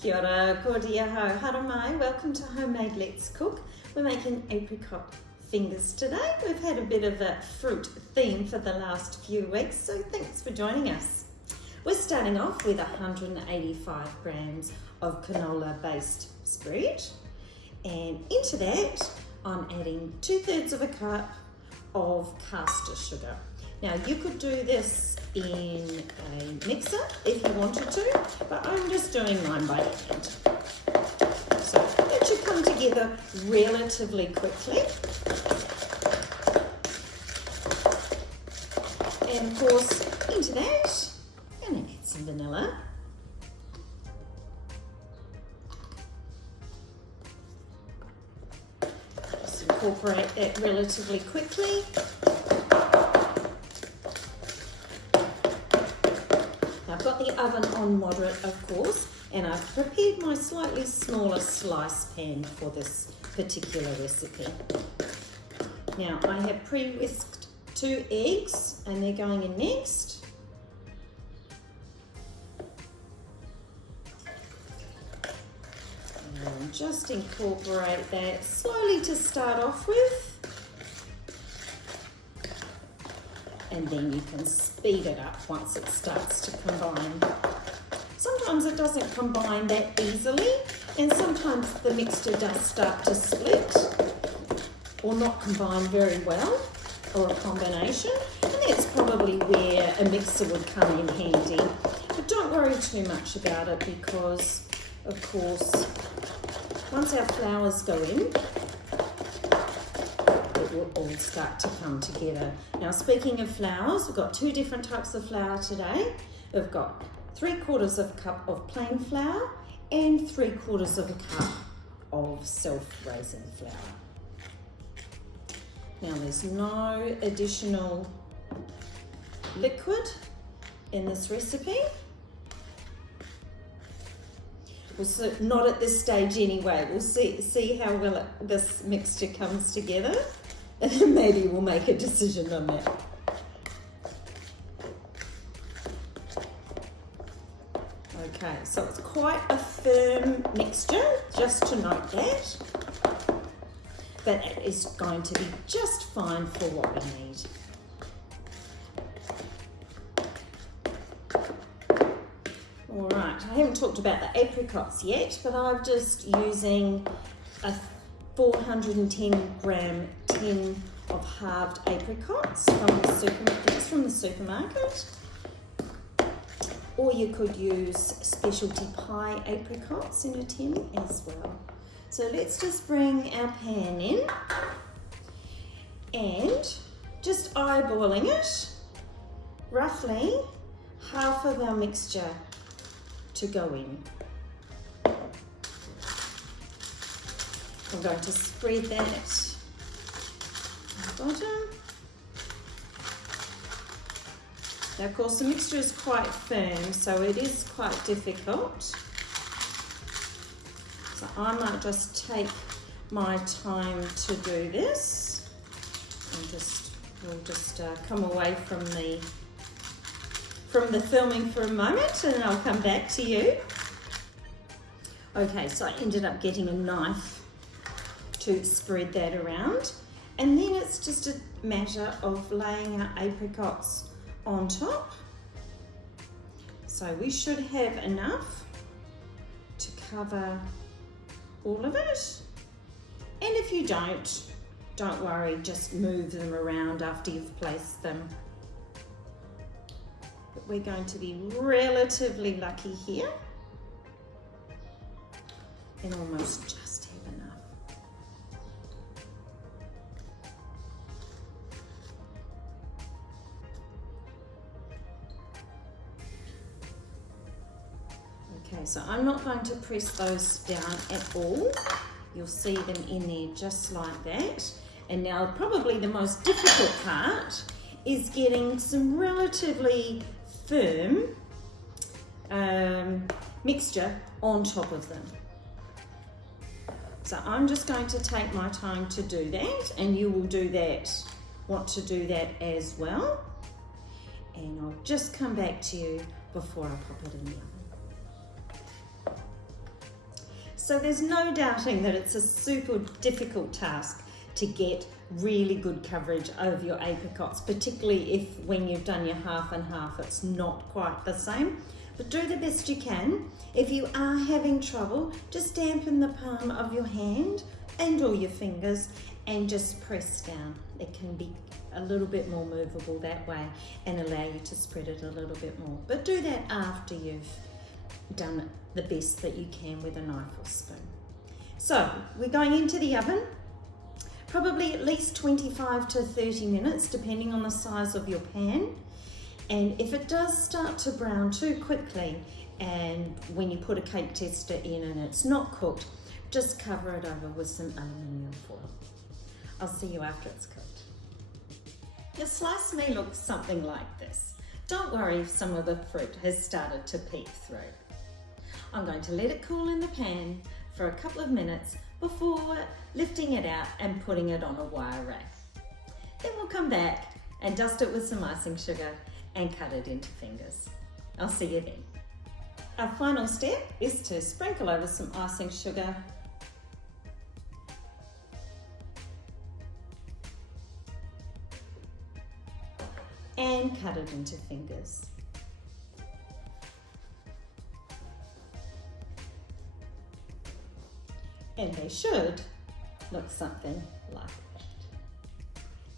Kia ora, ko dia hau, hara mai, welcome to Homemade Let's Cook. We're making apricot fingers today. We've had a bit of a fruit theme for the last few weeks, so thanks for joining us. We're starting off with 185 grams of canola-based spread, and into that I'm adding 2/3 of a cup of caster sugar. Now you could do this in a mixer if you wanted to, but I'm just doing mine by hand. So that should come together relatively quickly. And of course, into that, I'm going to add some vanilla. Just incorporate that relatively quickly. I've got the oven on moderate, of course, and I've prepared my slightly smaller slice pan for this particular recipe. Now, I have pre-whisked 2 eggs, and they're going in next. And just incorporate that slowly to start off with. And then you can speed it up once it starts to combine. Sometimes it doesn't combine that easily, and sometimes the mixture does start to split or not combine very well, or a combination, and that's probably where a mixer would come in handy. But don't worry too much about it because, of course, once our flours go in, will all start to come together. Now, speaking of flours, we've got 2 different types of flour today. We've got 3/4 of a cup of plain flour and 3/4 of a cup of self-raising flour. Now, there's no additional liquid in this recipe. Well, not at this stage anyway. We'll see how well this mixture comes together. And then maybe we'll make a decision on that. Okay, so it's quite a firm mixture, just to note that. But it is going to be just fine for what we need. All right, I haven't talked about the apricots yet, but I'm just using a 410 gram tin of halved apricots from the supermarket, or you could use specialty pie apricots in a tin as well. So let's just bring our pan in and just eyeballing it, roughly half of our mixture to go in. I'm going to spread that on the bottom. Now, of course, the mixture is quite firm, so it is quite difficult. So I might just take my time to do this. We'll just come away from the filming for a moment, and then I'll come back to you. Okay, so I ended up getting a knife to spread that around, and then it's just a matter of laying our apricots on top. So we should have enough to cover all of it, and if you don't worry, just move them around after you've placed them. But we're going to be relatively lucky here and almost just have enough. Okay, so I'm not going to press those down at all. You'll see them in there just like that. And now probably the most difficult part is getting some relatively firm mixture on top of them. So I'm just going to take my time to do that, and you will want to do that as well. And I'll just come back to you before I pop it in the oven. So there's no doubting that it's a super difficult task to get really good coverage over your apricots, particularly if when you've done your half and half, it's not quite the same. But do the best you can. If you are having trouble, just dampen the palm of your hand and all your fingers and just press down. It can be a little bit more movable that way and allow you to spread it a little bit more. But do that after you've done it the best that you can with a knife or spoon. So we're going into the oven, probably at least 25 to 30 minutes, depending on the size of your pan. And if it does start to brown too quickly, and when you put a cake tester in and it's not cooked, just cover it over with some aluminium foil. I'll see you after it's cooked. Your slice may look something like this. Don't worry if some of the fruit has started to peek through. I'm going to let it cool in the pan for a couple of minutes before lifting it out and putting it on a wire rack. Then we'll come back and dust it with some icing sugar and cut it into fingers. I'll see you then. Our final step is to sprinkle over some icing sugar and cut it into fingers. And they should look something like that.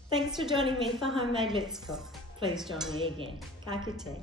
Thanks for joining me for Homemade Let's Cook. Please join me again. Ka kite.